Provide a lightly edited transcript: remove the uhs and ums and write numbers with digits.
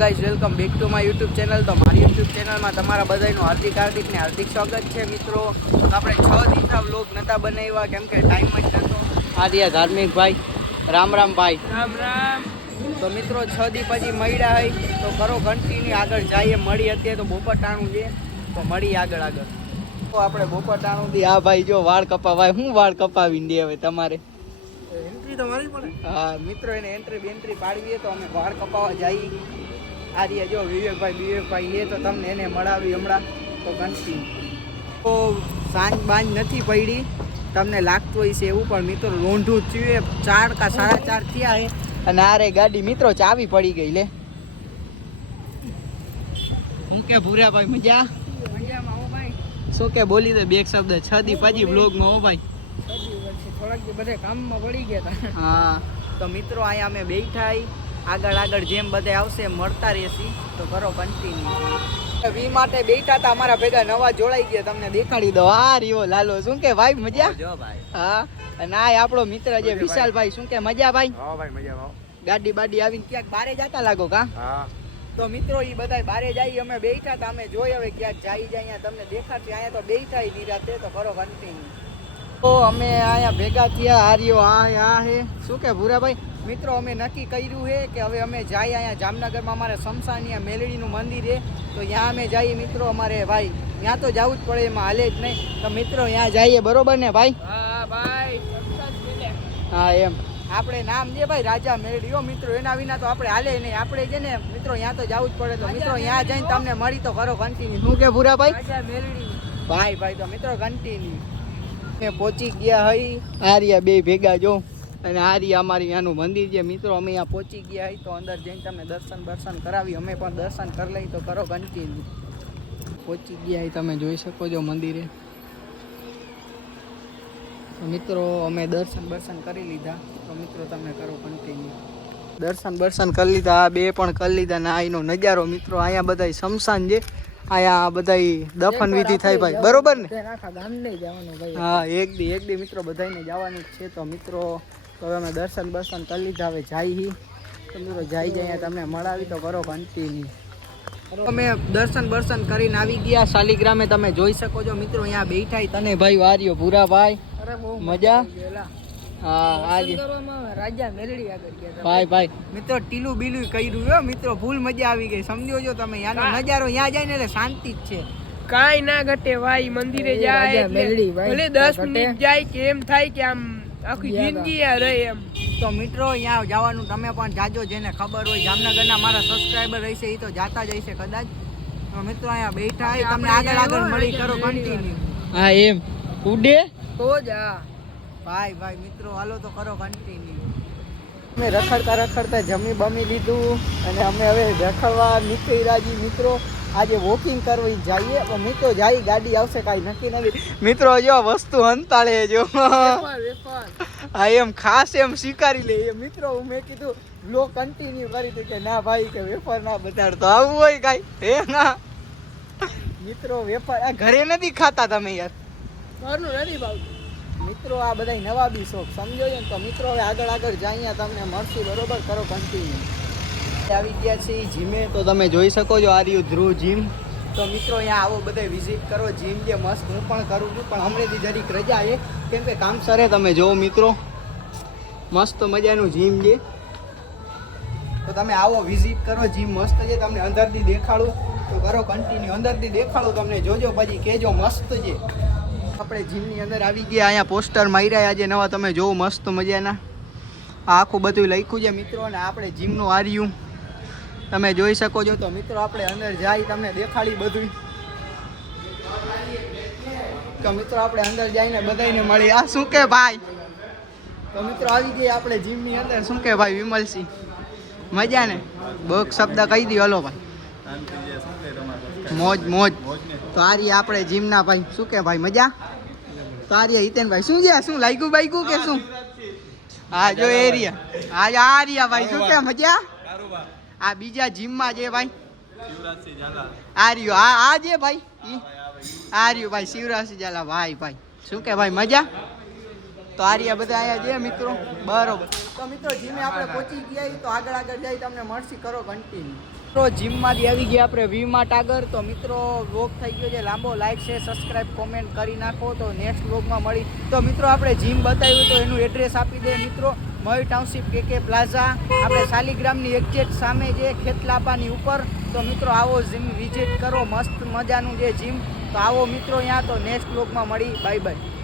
Guys welcome back to my YouTube channel. તો મારી YouTube ચેનલમાં તમારા બધાનું હાર્દિક સ્વાગત છે મિત્રો. આપણે 6 દિવસના વ્લોગ નહોતા બનાવ્યા કેમ કે ટાઈમ જ નહોતો. આર્યા ધાર્મિક ભાઈ રામ ભાઈ રામ. તો મિત્રો 6 દી પછી મળ્યા હોય તો કરો કન્ટિન્યુ આગળ જઈએ. મળી અત્યારે તો બપોર ટાણું છે તો મળી આગળ તો આપણે બપોર ટાણું દી. આ ભાઈ જો વાળ કપાવાય. હું વાળ કપાવી દે હવે તમારે એન્ટ્રી તો મારી પડે. હા મિત્રો એને એન્ટ્રી પાડવીએ તો અમે વાળ કપાવવા જઈએ. આ રહ્યા જો વિવેકભાઈ એ તો તમને એને મળાવી હમણાં તો કન્ટિન્યુ. તો સાંજ બાંજ નથી પડી તમને લાગતું હોય છે એવું, પણ મિત્રો લોંઢું થયું 4 કા 4:30 થયા છે અને આ રે ગાડી મિત્રો ચાવી પડી ગઈ. લે હું કે ભૂરાભાઈ મજામાં હો ભાઈ? શું કે બોલી દે બે શબ્દ. 6 દી પછી બ્લોગમાં હો ભાઈ. થોડાક બધે કામમાં પડી ગયા હતા. હા તો મિત્રો અહીંયા અમે બેઠા આગળ જેમ બધા આવશે મળતા રહેશી તો કરો કન્ટિન્યુ. વી માટે બેઠા હતા અમારા ભેગા નવા જોડાઈ ગયા. તમને દેખાડી દો. આ રીઓ લાલો. શું કે ભાઈ મજા? હા અને આ આપણો મિત્ર જે વિશાલભાઈ. શું કે મજા ભાઈ? હા ભાઈ મજા. ગાડી બાડી આવીને ક્યાંક બારે જતા લાગો કા? હા તો મિત્રો એ બધા બારે જાય. અમે બેઠા હતા. અમે જોઈ હવે ક્યાંક જાય અહીંયા તમને દેખાડશે. અહીંયા તો બેઠા નિરાતે તો કરો કન્ટિન્યુ. તો અમે અહીંયા ભેગા થયા. આર્યો આ હે. શું કે ભૂરાભાઈ? મિત્રો અમે નક્કી કર્યું છે કે હવે અમે જઈએ અહીંયા જામનગરમાં અમારે શમશાનિયા મેલડીનું મંદિર છે તો ત્યાં અમે જઈએ મિત્રો. અમારે ભાઈ ત્યાં તો જવું જ પડે, એમાં હાલે જ નહીં. તો મિત્રો ત્યાં જઈએ બરોબર ને ભાઈ? હા ભાઈ. હા એમ આપણે નામ છે ભાઈ રાજા મેલડી. હો મિત્રો એના વિના તો આપણે હાલે નહીં. આપણે છે ને મિત્રો ત્યાં તો જવું જ પડે. તો મિત્રો ત્યાં જઈને તમને મળી તો કરો કન્ટિન્યુ. શું કે ભૂરાભાઈ? રાજા મેલડી ભાઈ તો મિત્રો કન્ટિન્યુ. પહોંચી ગયા હઈ આર્યા બે ભેગા જો. અને આર્યા અમારી ત્યાંનું મંદિર છે મિત્રો. અમે અહીંયા પહોંચી ગયા હઈ તો અંદર જઈને તમે દર્શન કરાવી. અમે પણ દર્શન કરી લઈ તો કરો કન્ટિન્યુ. પહોંચી ગયા હઈ તમે જોઈ શકો છો મંદિરે. તો મિત્રો અમે દર્શન કરી લીધા તો મિત્રો તમે કરો કન્ટિન્યુ. દર્શન કરી લીધા. બે પણ કરી લીધા. ને અહીંનો નજારો મિત્રો. અહીંયા બધા શમશાન છે. અહીંયા બધા દફન વિધિ થાય ભાઈ બરોબર ને? હા એક દી મિત્રો બધાને જવાનું છે. તો મિત્રો તો અમે દર્શન કરી લીધા. હવે જાય તો મિત્રો જાય તમને મળાવી તો કરો કન્ટિન્યુ. અમે દર્શન કરીને આવી ગયા શાલિગ્રામે. તમે જોઈ શકો છો મિત્રો અહીંયા બેઠા. તને ભાઈ વાર્યો ભૂરા ભાઈ મજા. હા આજે રાજા મેલડી આગળ ગયા ભાઈ મિત્રો. ટીલું બીલું કર્યું હો મિત્રો. ફૂલ મજા આવી ગઈ. સમજો છો તમે યાનો નજારો. ત્યાં જાય ને એટલે શાંતિ જ છે. કાઈ ના ઘટે ભાઈ. મંદિરે જાય ભલે 10 મિનિટ જાય કે એમ થાય કે આમ આખી જિંદગી રહે એમ. તો મિત્રો અહીંયા જવાનું તમે પણ જાજો. જેને ખબર હોય જામનગરના મારા સબસ્ક્રાઈબર રહેશે એ તો જાતા જ હશે કદાચ. તો મિત્રો અહીંયા બેઠા તમને આગળ મળી કરો કન્ટિન્યુ. હા એમ ઉડે તો જ. ભાઈ મિત્રો હાલો તો કરો કન્ટિન્યુ. અમે રખડતા જમી બમી લીધું અને અમે હવે રખડવા નીકળી રાજી મિત્રો. આજે વોકિંગ કરવી જઈએ પણ મિત્રો જાય ગાડી આવશે કાંઈ નક્કી નથી મિત્રો. જો વસ્તુ અંતાળે જો. હા એમ ખાસ એમ સ્વીકારી લે મિત્રો. મેં કીધું બ્લોગ કન્ટિન્યુ કરી હતી કે ના ભાઈ કે વેફર ના બતાડતો આવું હોય કાંઈ હે ના મિત્રો. વેફર આ ઘરે નથી ખાતા તમે યાર? ઘરનું નથી ભાવતું મિત્રો. આ બધા નવા બી શોખ સમજો છો ને. તો મિત્રો હવે આગળ જઈએ તમને મળશું બરોબર. કરો કન્ટિન્યુ. આવી ગયા છે જીમે તો તમે જોઈ શકો છો. આ રહ્યું ધ્રુવ જીમ. તો મિત્રો અહીંયા આવો બધા વિઝિટ કરો. જીમ જે મસ્ત હું પણ કરું છું પણ હમણાંથી જરીક રજા છે કેમ કે કામ સરે. તમે જોવો મિત્રો મસ્ત મજાનું જીમ છે. તો તમે આવો વિઝિટ કરો. જીમ મસ્ત છે. તમને અંદરથી દેખાડું તો કરો કન્ટિન્યુ. અંદરથી દેખાડું તમને જોજો પછી કહેજો મસ્ત છે. આપણે જીમની અંદર આવી ગયા. અહીંયા પોસ્ટર માર્યા આજે નવા. તમે જોવો મસ્ત મજાના. આખું બધું લખ્યું છે મિત્રો. અને આપણે જીમનું આર્યું તમે જોઈ શકો છો. તો મિત્રો આપણે અંદર જાય તમને દેખાડી બધું. તો મિત્રો આપણે અંદર જઈને બધાને મળી. આ શું કે ભાઈ? તો મિત્રો આવી ગયા આપણે જીમની અંદર. શું કે ભાઈ વિમલસિંહ મજા ને? બહુ શબ્દ કહી દો હલો ભાઈ. મોજ. તો આ રહ્યા આપણે જીમના ભાઈ. શું કે ભાઈ મજા? તો આ રહ્યા હિતેનભાઈ. શું છે? શું લાગ્યું કે શું? હા જો એરિયા. આ રહ્યા ભાઈ. શું કે મજા? આ બીજા જીમમાં જે ભાઈ આ રહ્યો. આ જે ભાઈ આ રહ્યો ભાઈ શિવરાજસિંહ ઝાલા ભાઈ. શું કે ભાઈ મજા? તો આ રહ્યા બધા અહીંયા જે મિત્રો બરોબર. તો મિત્રો જીમે આપણે પહોંચી ગયા તો આગળ જાય તમને મળશે. કરો કન્ટિન્યુ. મિત્રો જીમમાંથી આવી ગયા આપણે વીમાં આગળ. તો મિત્રો વ્લોગ થઈ ગયો છે લાંબો. લાઈક શેર સબસ્ક્રાઈબ કોમેન્ટ કરી નાખો. તો નેક્સ્ટ વ્લોગમાં મળી. તો મિત્રો આપણે જીમ બતાવ્યું તો એનું એડ્રેસ આપી દે મિત્રો. મયુર ટાઉનશીપ KK પ્લાઝા, આપણે શાલિગ્રામની એક્ઝેક્ટ સામે જે ખેતલાપાની ઉપર. તો મિત્રો આવો જીમ વિઝિટ કરો, મસ્ત મજાનું જે જીમ. તો આવો મિત્રો અહીંયા. તો નેક્સ્ટ વ્લોગમાં મળી. Bye bye.